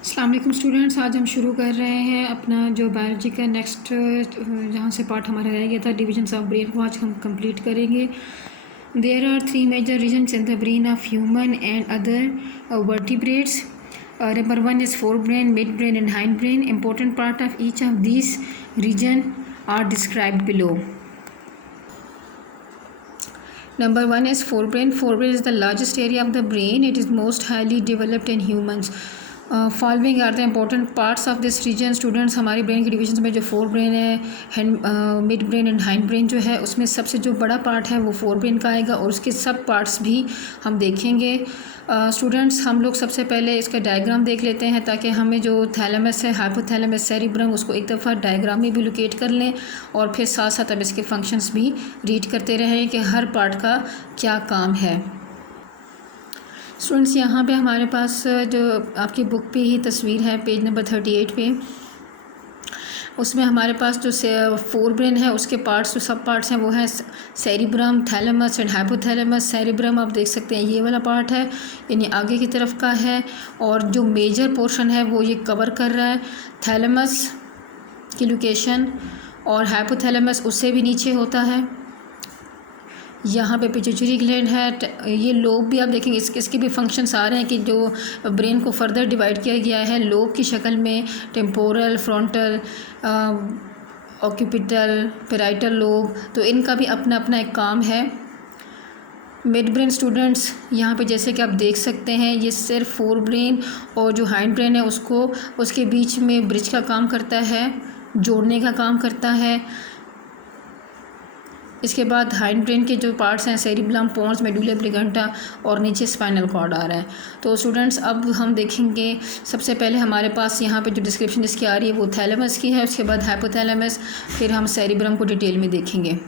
अस्सलाम वालेकुम स्टूडेंट्स, आज हम शुरू कर रहे हैं अपना जो बायोलॉजी का नेक्स्ट जहाँ से पार्ट हमारा रह गया था डिविजन्स ऑफ ब्रेन को आज हम कंप्लीट करेंगे। There are 3 major regions in the brain of human and other vertebrates. Number 1 is fore brain, mid brain and hind brain. Important part of each of this region are described below. Number 1 is forebrain. Forebrain is the largest area of the brain. It is most highly developed in humans. Following are the important parts of this region. Students, हमारी brain की divisions में जो fore brain है, mid brain and hind brain जो है उसमें सबसे जो बड़ा पार्ट है वो फोर ब्रेन का आएगा और उसके सब पार्ट्स भी हम देखेंगे। स्टूडेंट्स, हम लोग सबसे पहले इसका डायग्राम देख लेते हैं ताकि हमें जो थैलेमस है, हाइपोथैलेमस, सेरिब्रम, उसको एक दफ़ा डायग्राम में भी लोकेट कर लें और फिर साथ साथ अब इसके फंक्शंस भी रीड करते रहें कि हर पार्ट का क्या काम है। स्टूडेंट्स, यहाँ पे हमारे पास जो आपकी बुक पे ही तस्वीर है पेज नंबर 38 पे, उसमें हमारे पास जो फोर ब्रेन है उसके पार्ट्स जो सब पार्ट्स हैं वो है cerebrum, thalamus and hypothalamus. Cerebrum आप देख सकते हैं ये वाला पार्ट है, यानी आगे की तरफ का है और जो मेजर पोर्शन है वो ये कवर कर रहा है थैलेमस की लोकेशन, और हाइपोथैलेमस उससे भी नीचे होता है। यहाँ पे पिट्यूटरी ग्लैंड है। ये लोब भी आप देखेंगे इसके भी फंक्शंस आ रहे हैं कि जो ब्रेन को फर्दर डिवाइड किया गया है लोब की शक्ल में, temporal, frontal, occipital, parietal lobe, तो इनका भी अपना अपना एक काम है। मिड ब्रेन स्टूडेंट्स, यहाँ पे जैसे कि आप देख सकते हैं ये सिर्फ फोर ब्रेन और जो हाइंड ब्रेन है उसको उसके बीच में ब्रिज का काम करता है, जोड़ने का काम करता है। इसके बाद हाइंड ब्रेन के जो पार्ट्स हैं सेरिबेलम, पोन्स, मेडुला ऑब्लिंगेटा और नीचे स्पाइनल कॉर्ड आ रहा है। तो स्टूडेंट्स, अब हम देखेंगे सबसे पहले हमारे पास यहाँ पे जो डिस्क्रिप्शन इसकी आ रही है वो थैलेमस की है, उसके बाद हाइपोथैलेमस, फिर हम सेरिब्रम को डिटेल में देखेंगे।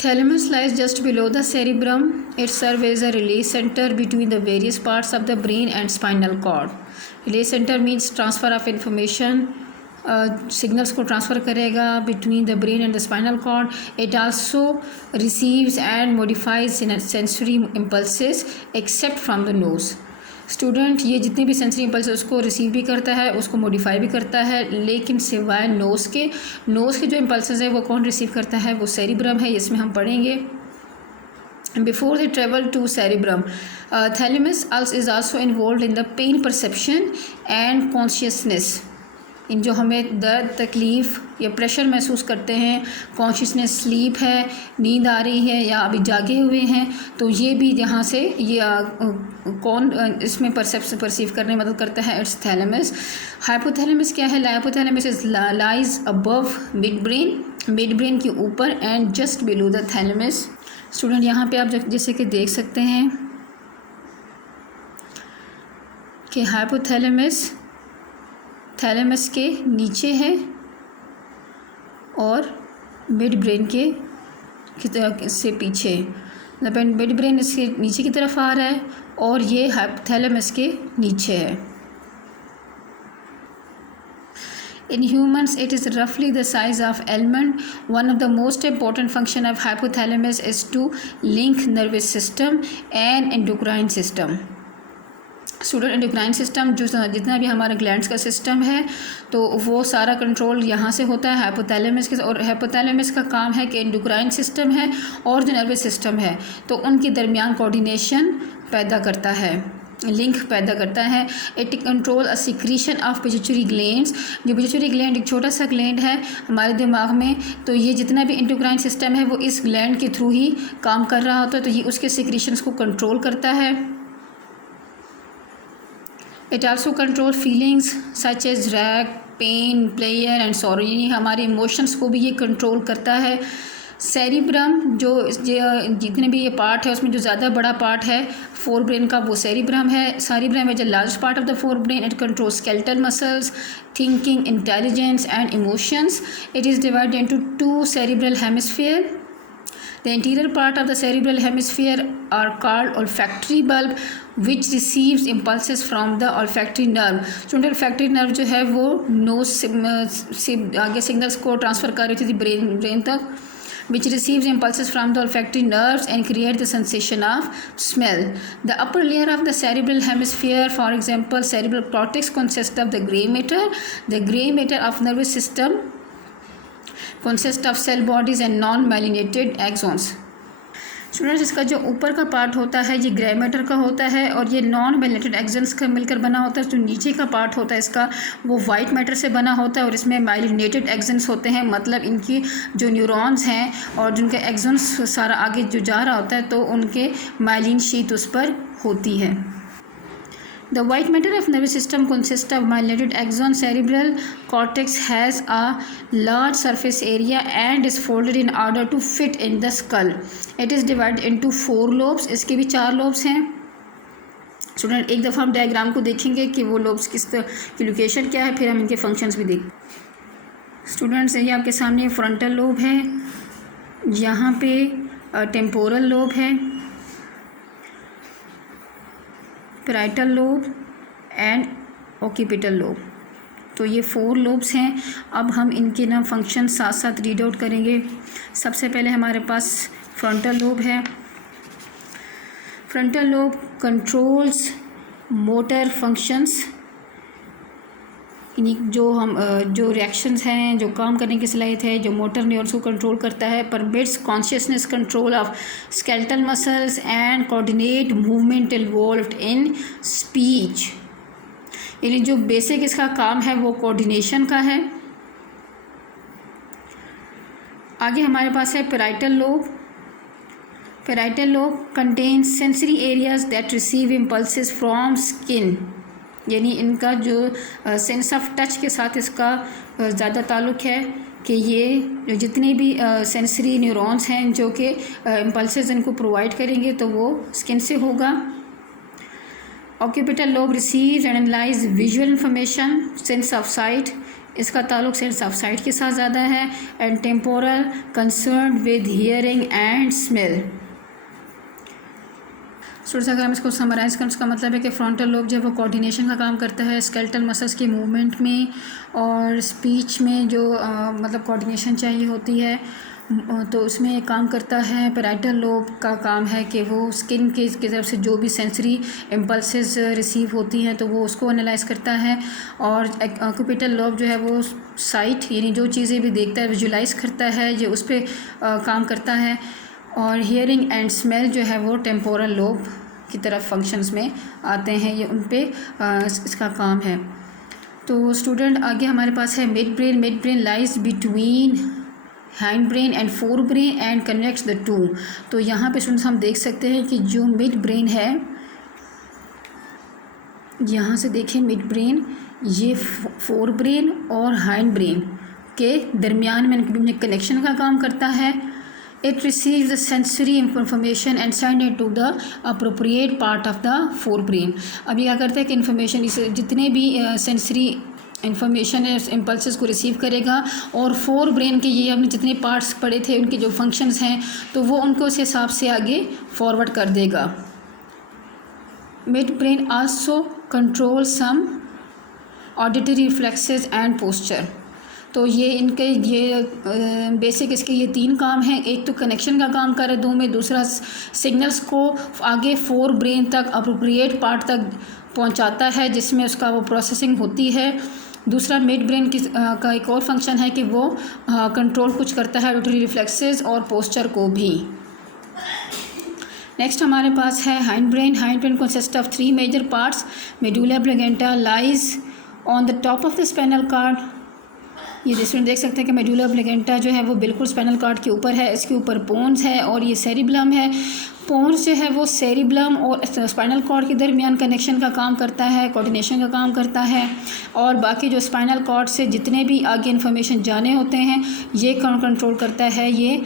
Thalamus lies just below the cerebrum. It serves as a relay center between the various parts of the brain and spinal cord. Relay center means transfer of information. Signals को transfer करेगा between the brain and the spinal cord. It also receives and modifies sensory impulses except from the nose. Student, ये जितने भी sensory impulse उसको receive भी करता है, उसको मॉडिफाई भी करता है, लेकिन सिवाय नोज़ के जो इम्पल्सेस है वो कौन रिसीव करता है? वो सेरिब्रम है, इसमें हम पढ़ेंगे। Before they travel to cerebrum, thalamus is also involved in the pain perception and consciousness. इन जो हमें दर्द, तकलीफ़ या प्रेशर महसूस करते हैं, कॉन्शियसनेस, स्लीप है, नींद आ रही है या अभी जागे हुए हैं, तो ये भी यहाँ से ये कौन इसमें परसीव करने में मदद करता है? It's thalamus. हाइपोथैलेमस क्या है? Hypothalamus is lies above mid brain के ऊपर and just below the thalamus. Student, यहाँ पे आप जैसे कि देख सकते हैं कि हाइपोथैलेमस थैलेमस के नीचे है और मिड ब्रेन के से पीछे, मतलब मिड ब्रेन इसके नीचे की तरफ आ रहा है और ये थैलेमस के नीचे है। In humans, it is roughly the size of almond. One of the most important function of hypothalamus is to link nervous system and endocrine system. Student, endocrine system जो जितना भी हमारा ग्लैंड्स का सिस्टम है तो वो सारा कंट्रोल यहाँ से होता है हाइपोथैलेमस के, और हाइपोथैलेमस का काम है कि एंडोक्राइन सिस्टम है और जो नर्वस सिस्टम है तो उनके दरमियान कोऑर्डिनेशन पैदा करता है, लिंक पैदा करता है। It control a secretion of pituitary glands. जो पिट्यूटरी ग्लैंड एक छोटा सा ग्लैंड है हमारे दिमाग में, तो ये जितना भी एंडोक्राइन सिस्टम है वो इस ग्लैंड के थ्रू ही काम कर रहा होता है, तो ये उसके सिक्रीशंस को कंट्रोल करता है। It also control feelings such as rage, pain, pleasure and sorrow, यानी हमारे इमोशंस को भी ये कंट्रोल करता है। सेरिब्रम जो जितने भी ये पार्ट है उसमें जो ज़्यादा बड़ा पार्ट है फोर ब्रेन का वो सेरिब्रम है। Cerebrum is the large part of the fore brain. It control skeletal muscles, thinking, intelligence and emotions. It is divided into 2 cerebral hemisphere. The anterior part of the cerebral hemisphere are called olfactory bulb, which receives impulses from the olfactory nerve. So olfactory nerve जो है वो knows से आगे signals को transfer कर रही थी brain तक, which receives impulses from the olfactory nerves and create the sensation of smell. The upper layer of the cerebral hemisphere, for example cerebral cortex, consists of the gray matter. The gray matter of nervous system consists of cell bodies and non-myelinated axons. Students, इसका जो ऊपर का part होता है ये grey matter का होता है और ये नॉन माइलिनेटेड एक्सन्स का मिलकर बना होता है। जो नीचे का पार्ट होता है इसका वो वाइट मैटर से बना होता है और इसमें माइलिनेटेड एक्सन्स होते हैं, मतलब इनकी जो न्यूरॉन्स हैं और जिनके एक्सन्स सारा आगे जो जा रहा होता है तो उनके माइलिन शीट उस पर होती है। The white matter of nervous system consists of myelinated axon. Cerebral cortex has a large surface area and is folded in order to fit in the skull. It is divided into 4 lobes. इसके भी 4 lobes हैं। Student एक दफ़ा हम diagram को देखेंगे कि वो लोब्स की लोकेशन क्या है, फिर हम इनके फंक्शंस भी देखें। स्टूडेंट्स, ये आपके सामने फ्रंटल लोब है, यहाँ पे टेम्पोरल लोब है, parietal lobe and occipital lobe. तो ये 4 लोब्स हैं। अब हम इनके ना फंक्शन साथ साथ रीड आउट करेंगे। सबसे पहले हमारे पास फ्रंटल लोब है। Frontal lobe controls motor functions, जो रिएक्शंस हैं, जो काम करने की सलाहियत है, जो मोटर न्यूरॉन्स को कंट्रोल करता है, permits consciousness control of skeletal muscles and coordinate movement involved in speech. यानी जो बेसिक इसका काम है वो कोऑर्डिनेशन का है। आगे हमारे पास है parietal lobe. Parietal lobe contains sensory areas that receive impulses from skin, यानी इनका जो सेंस ऑफ टच के साथ इसका ज़्यादा ताल्लुक़ है कि ये जो जितने भी सेंसरी न्यूरॉन्स हैं जो कि इम्पल्सेस इनको प्रोवाइड करेंगे तो वो स्किन से होगा। Occipital lobe receives and analyse visual information, sense of sight, इसका ताल्लुक़ सेंस ऑफ साइट के साथ ज़्यादा है। And temporal concern with hearing and smell. Students, अगर हम इसको समराइज़ करें उसका मतलब है कि फ्रंटल लोब जो है वो कोऑर्डिनेशन का काम करता है स्केलेटल मसल्स के मूवमेंट में और स्पीच में, जो मतलब कोऑर्डिनेशन चाहिए होती है तो उसमें काम करता है। पैराइटल लोब का काम है कि वो स्किन की तरफ से जो भी सेंसरी इम्पल्सेस रिसीव होती हैं तो वो उसको एनालाइज करता है। और ऑक्यूपिटल लोब जो है वो साइट, यानी जो चीज़ें भी देखता है विजुलाइज करता है, ये उस पर काम करता है। और हियरिंग एंड स्मेल जो है वो टेम्पोरल लोब की तरफ फंक्शंस में आते हैं, ये उन पे इसका काम है। तो स्टूडेंट आगे हमारे पास है mid brain. Mid brain lies between hind brain and fore brain and connects the two. तो यहाँ पे स्टूडेंट्स हम देख सकते हैं कि जो मिड ब्रेन है, यहाँ से देखें मिड ब्रेन ये फोर ब्रेन और हाइंड ब्रेन के दरमियान में कनेक्शन का काम करता है। It receives the sensory information and send it to the appropriate part of the forebrain। अब ये क्या करता है कि इन्फॉर्मेशन इसे जितने भी सेंसरी इंफॉर्मेशन है इम्पल्सेस को रिसीव करेगा और फोर ब्रेन के ये हमने जितने पार्ट्स पढ़े थे उनके जो फंक्शंस हैं तो वो उनको उस हिसाब से आगे फॉरवर्ड कर देगा। Mid brain also control some auditory reflexes and posture. तो ये इनके ये बेसिक इसके ये 3 काम हैं। एक तो कनेक्शन का काम कर रहा है दूसरा सिग्नल्स को आगे फोर ब्रेन तक अप्रोप्रिएट पार्ट तक पहुंचाता है जिसमें उसका वो प्रोसेसिंग होती है। दूसरा मिड ब्रेन का एक और फंक्शन है कि वो कंट्रोल कुछ करता है ऑडिटरी रिफ्लेक्सेस और पोस्चर को भी। नेक्स्ट हमारे पास है hind brain. Hind brain consist of 3 major parts. Medulla oblongata lies on the top of the spinal cord. ये जिसमें देख सकते हैं कि मेडुला ऑब्लिगेंटा जो है वो बिल्कुल स्पाइनल कॉर्ड के ऊपर है, इसके ऊपर पोन्स है और ये सेरिब्लम है। पोन्स जो है वो सेरिब्लम और स्पाइनल कॉर्ड के दरमियान कनेक्शन का काम करता है, कोऑर्डिनेशन का काम करता है और बाकी जो स्पाइनल कॉर्ड से जितने भी आगे इन्फॉर्मेशन जाने होते हैं ये कंट्रोल करता है ये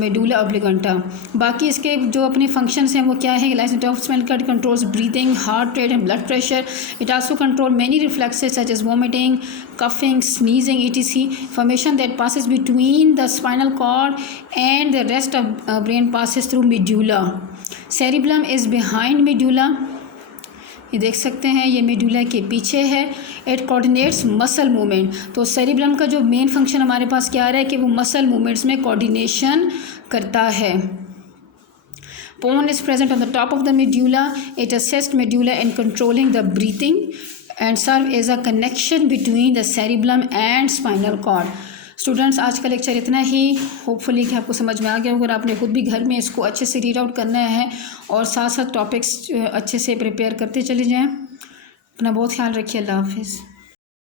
मेडुला ऑब्लिगेंटा। बाकी इसके जो अपने फंक्शंस हैं वो क्या है, licence of spinal cord controls breathing, heart rate and blood pressure. It also control many reflexes such as vomiting, coughing, sneezing, etc. Information that passes between the spinal cord and the rest of brain passes through medulla. Cerebellum is behind medulla. ये देख सकते हैं, ये medulla के पीछे है। It coordinates muscle movement. तो cerebrum का जो मेन फंक्शन हमारे पास क्या आ रहा है कि वो मसल मूवमेंट्स में कोऑर्डिनेशन करता है। Pons is present on the top of the medulla. It assists medulla in controlling the breathing and serve as a connection between the cerebellum and spinal cord. Students, आज का lecture इतना ही। Hopefully कि आपको समझ में आ गया होगा। आपने खुद भी घर में इसको अच्छे से रीड आउट करना है और साथ साथ टॉपिक्स अच्छे से प्रिपेयर करते चले जाएं। अपना बहुत ख्याल रखिए। अल्लाह हाफिज़।